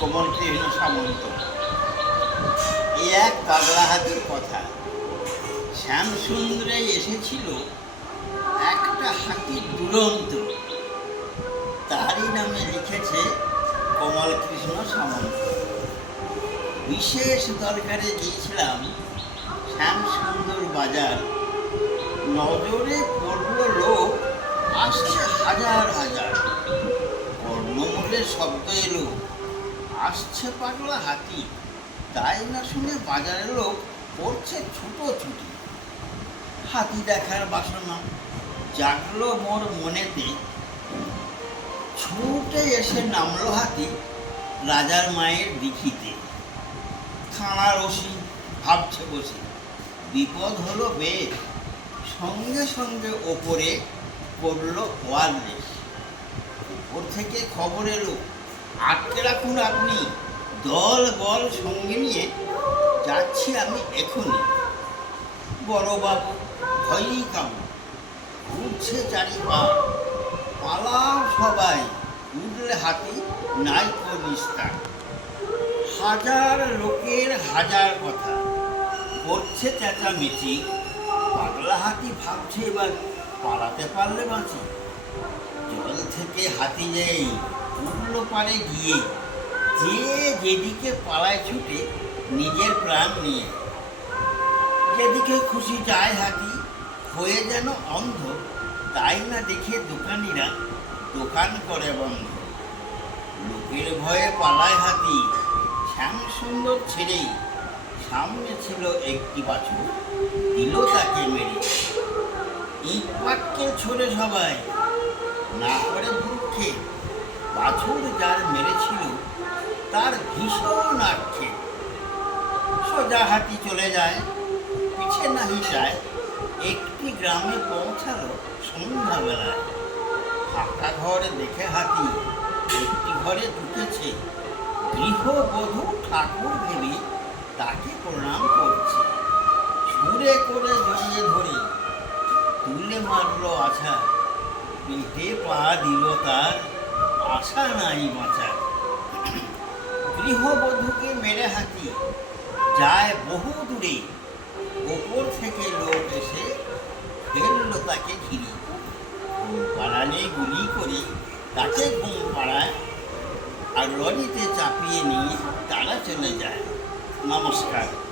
কোমল কৃষ্ণ সামন্ত। এই এক পাগলা হাতির কথা। শ্যামসুন্দরে এসেছিল একটা হাতি দুরন্ত। তারই নামে লিখেছে কমল কৃষ্ণ সামন্ত। বিশেষ দরকারে গিয়েছিলাম শ্যামসুন্দর বাজার। নজরে পড়ল লোক আসছে হাজার হাজার। কর্ণমূলের শব্দ এলো। আসছে পাগলা হাতি। তাই না শুনে বাজারের লোক করছে ছুটো ছুটি। হাতি দেখার বাসনা। জাগলো মোর মনেতে। ছুটে এসে নামলো হাতি রাজার মায়ের দিঘিতে। থানার ওসি ভাবছে বসে। বিপদ হলো বেশ। সঙ্গে সঙ্গে ওপরে পড়ল ওয়ারলেস। উপর থেকে খবর এলো আটকে রাখুন আপনি। দল, বল, সঙ্গে নিয়ে যাচ্ছি আমি এখনই। বড়বাবু ভয়ই কামু। ঘুরছে চারিপা পালাও সবাই। উঠলে হাতি, নাই নিস্তার। হাজার লোকের হাজার কথা। করছে চেঁচামেচি। পাগলা হাতি ভাবছে এবার পালাতে পারলে বাঁচি। জল থেকে হাতি নেই উঠল পারে গিয়ে যে যেদিকে পালায় ছুটে নিজের প্রাণ নিয়ে। যেদিকে খুশি যায় হাতি হয়ে যেন অন্ধ, তাই না দেখে দোকানিরা দোকান করে বন্ধ। লোকের ভয়ে পালায় হাতি, শ্যাম সুন্দর ছেড়েই সামনে ছিল একটি বাছুর, দিল তাকে মেরে। ইট পাটকে ছড়ে সবাই। না করে দুঃখে বাছুর যার মেরেছিল, তার ভীষণ আক্ষেপ। সোজা হাতি চলে যায়, পিছে নাহি যায়, একটি গ্রামে পৌঁছালো সন্ধ্যাবেলায়। ফাঁকা ঘর দেখে হাতি, একটি ঘরে ঢুকেছে। গৃহবধূ ঠাকুর ভেবে তাকে প্রণাম করছে। সুরে করে জড়িয়ে ধরে, তুলে মারলো আছা পেটে পা দিল তার, আশা নাই বাঁচার গৃহবধূকে মেরে হাতি, যায় বহু দূরে। ওপর থেকে লোক এসে ফেলল তাকে ঘিরে। পাড়ানে গুলি করে তাকে ঘুম পাড়ায় আর লরিতে চাপিয়ে নিয়ে তারা চলে যায়। নমস্কার।